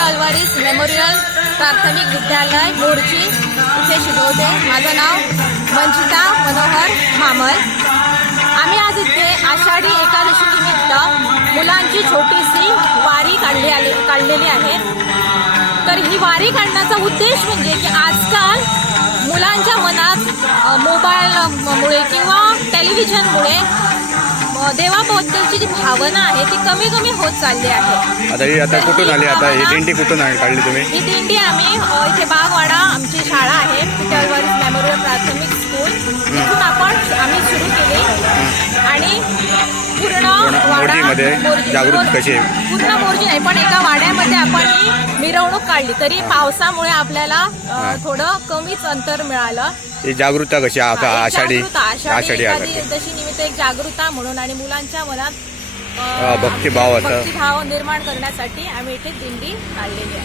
Alvares memorial प्राथमिक विद्यालय मोर्ची इथे शिकवते। माझं नाव मंजिता मनोहर मामल। आम्ही आज इथे आषाढी एकादशी निमित्त मुलांची छोटीशी वारी काढलेली आहे। तर ही वारी काढण्याचा उद्देश म्हणजे की आजकाल मुलांच्या मनात मोबाईलमुळे किंवा टेलिव्हिजनमुळे देवाबद्दलची जी भावना आहे ती कमी कमी होत चालली आहे। आता कुठून आली? आता ही दिंडी कुठून काढली तुम्ही? ही दिंडी आम्ही इथे बागवाडा आमची शाळा आहे अल्वारिस मेमोरियल प्राथमिक स्कूल तिथून आम्ही सुरू केली आणि पूर्ण मोर्जीमध्ये जागृत कशी पूर्ण मोर्जी नाही पण एका वाड्यामध्ये आपण ही मिरवणूक काढली। तरी पावसामुळे आपल्याला थोडं कमीच अंतर मिळालं। ही जागृतता कशी आषाढी एकादशी निमित्त एक जागृतता म्हणून आणि मुलांच्या मनात भक्तिभाव निर्माण करण्यासाठी आम्ही इथे दिंडी काढलेली आहे।